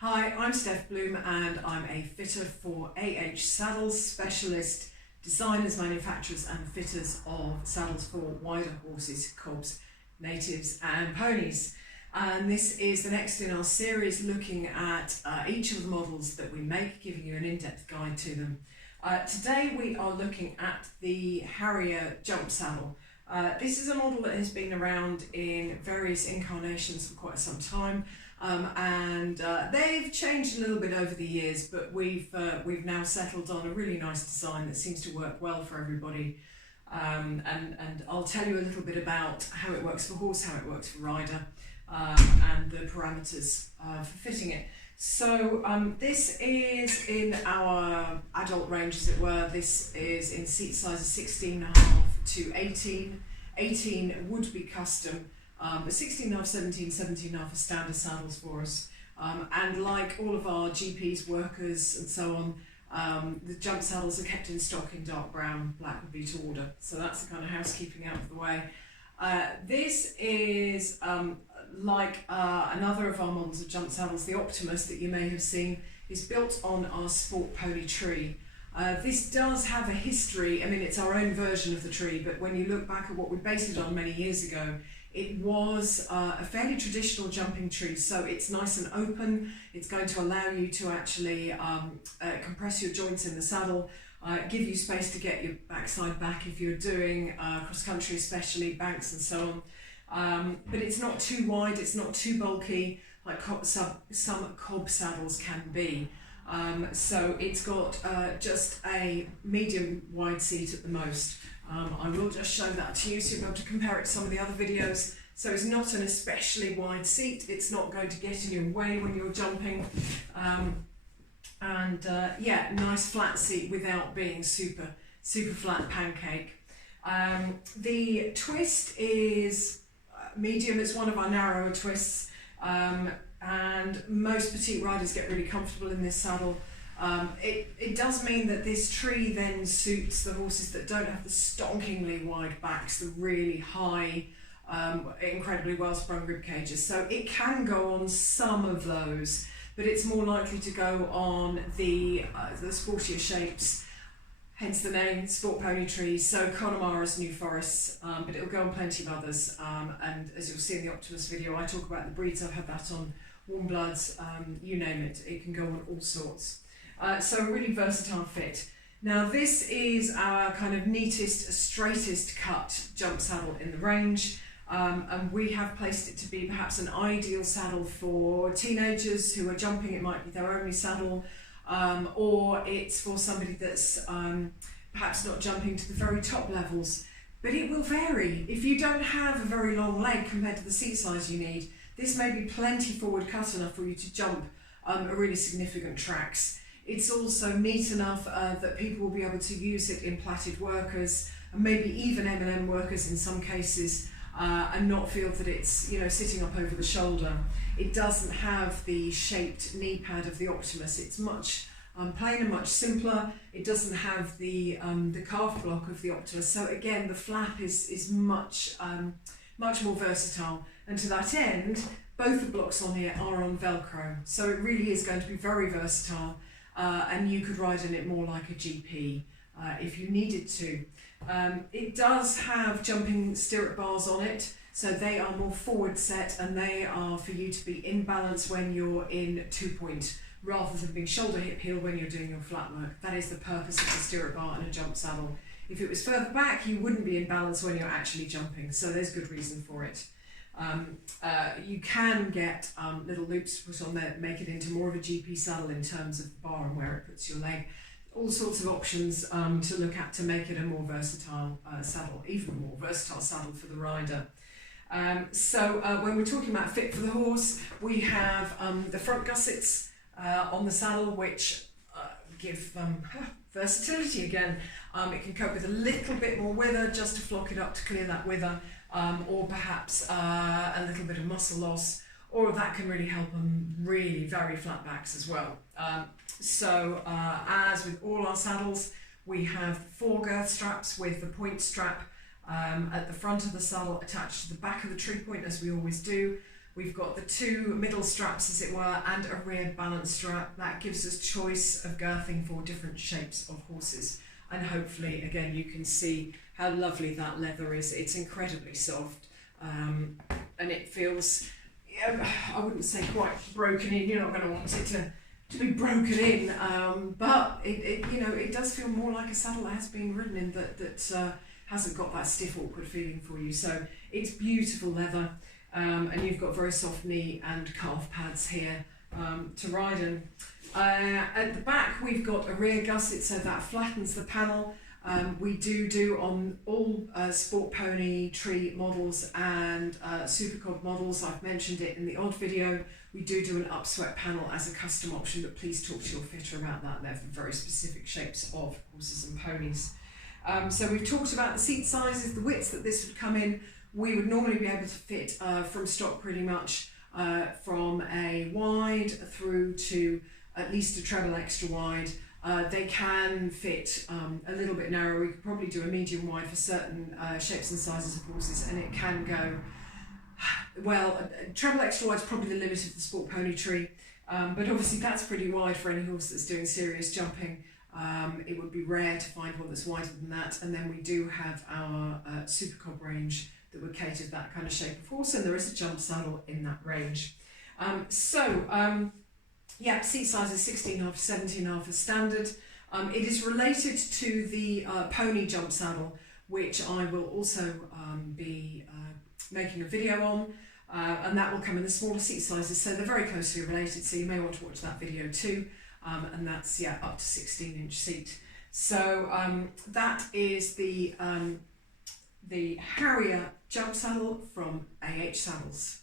Hi, I'm Steph Bloom and I'm a fitter for AH Saddles, specialist designers, manufacturers and fitters of saddles for wider horses, cobs, natives and ponies. And this is the next in our series looking at each of the models that we make, giving you an in-depth guide to them. Today we are looking at the Harrier Jump Saddle. This is a model that has been around in various incarnations for quite some time. They've changed a little bit over the years, but we've now settled on a really nice design that seems to work well for everybody. And I'll tell you a little bit about how it works for horse, how it works for rider, and the parameters for fitting it. So this is in our adult range, as it were. This is in seat sizes 16.5 to 18. 18 would be custom. But 16.5, 17.5 are standard saddles for us. And like all of our GPs, workers and so on, the jump saddles are kept in stock in dark brown, black would be to order. So that's the kind of housekeeping out of the way. This is like another of our models of jump saddles, the Optimus that you may have seen, is built on our sport pony tree. This does have a history. I mean, it's our own version of the tree, but when you look back at what we based it on many years ago, it was a fairly traditional jumping tree, so it's nice and open. It's going to allow you to actually compress your joints in the saddle, give you space to get your backside back if you're doing cross country, especially banks and so on. But it's not too wide, it's not too bulky like some cob saddles can be. So it's got just a medium wide seat at the most. I will just show that to you so you'll be able to compare it to some of the other videos. So it's not an especially wide seat, it's not going to get in your way when you're jumping. Yeah, nice flat seat without being super flat pancake. The twist is medium, it's one of our narrower twists. And most petite riders get really comfortable in this saddle. It does mean that this tree then suits the horses that don't have the stonkingly wide backs, the really high, incredibly well sprung rib cages. So it can go on some of those, but it's more likely to go on the sportier shapes, hence the name sport pony trees. So Connemara's, New Forests, but it'll go on plenty of others. And as you'll see in the Optimus video, I talk about the breeds. I've had that on Warm Bloods, you name it. It can go on all sorts. So a really versatile fit. Now this is our kind of neatest, straightest cut jump saddle in the range. And we have placed it to be perhaps an ideal saddle for teenagers who are jumping. It might be their only saddle, or it's for somebody that's perhaps not jumping to the very top levels. But it will vary. If you don't have a very long leg compared to the seat size you need, this may be plenty forward cut enough for you to jump a really significant tracks. It's also neat enough that people will be able to use it in plaited workers and maybe even M&M workers in some cases, and not feel that it's sitting up over the shoulder. It doesn't have the shaped knee pad of the Optimus. It's much plainer, much simpler. It doesn't have the calf block of the Optimus. So again, the flap is much more versatile. And to that end, both the blocks on here are on Velcro. So it really is going to be very versatile. And you could ride in it more like a GP if you needed to. It does have jumping stirrup bars on it, so they are more forward set and they are for you to be in balance when you're in 2-point rather than being shoulder hip heel when you're doing your flat work. That is the purpose of the stirrup bar and a jump saddle. If it was further back, you wouldn't be in balance when you're actually jumping, so there's good reason for it. You can get little loops to put on there, make it into more of a GP saddle in terms of the bar and where it puts your leg. All sorts of options to look at to make it a more versatile saddle, even more versatile saddle for the rider. When we're talking about fit for the horse, we have the front gussets on the saddle, which give versatility again. It can cope with a little bit more wither just to flock it up to clear that wither. Or perhaps a little bit of muscle loss, or that can really help them really very flat backs as well. As with all our saddles, we have 4 girth straps with the point strap at the front of the saddle attached to the back of the tree point, as we always do. We've got the 2 middle straps, as it were, and a rear balance strap. That gives us choice of girthing for different shapes of horses. And hopefully, again, you can see how lovely that leather is. It's incredibly soft, and it feels, I wouldn't say quite broken in. You're not going to want it to be broken in, but it does feel more like a saddle that has been ridden in, that hasn't got that stiff, awkward feeling for you. So it's beautiful leather, and you've got very soft knee and calf pads here to ride in. At the back we've got a rear gusset, so that flattens the panel. We do on all sport pony tree models and supercod models. I've mentioned it in the odd video. We do an upswept panel as a custom option, but please talk to your fitter about that. They're for very specific shapes of horses and ponies. So we've talked about the seat sizes, the widths that this would come in. We would normally be able to fit from stock pretty much from a wide through to at least a treble extra wide. They can fit a little bit narrower. We could probably do a medium wide for certain shapes and sizes of horses, and it can go, well, treble extra wide is probably the limit of the sport pony tree, but obviously that's pretty wide for any horse that's doing serious jumping. It would be rare to find one that's wider than that. And then we do have our supercod range that would cater to that kind of shape of horse, and there is a jump saddle in that range. Yeah, seat size is 16.5 to 17.5 as standard. It is related to the pony jump saddle, which I will also be making a video on, and that will come in the smaller seat sizes, so they're very closely related, so you may want to watch that video too. And that's up to 16-inch seat. So that is the Harrier jump saddle from AH Saddles.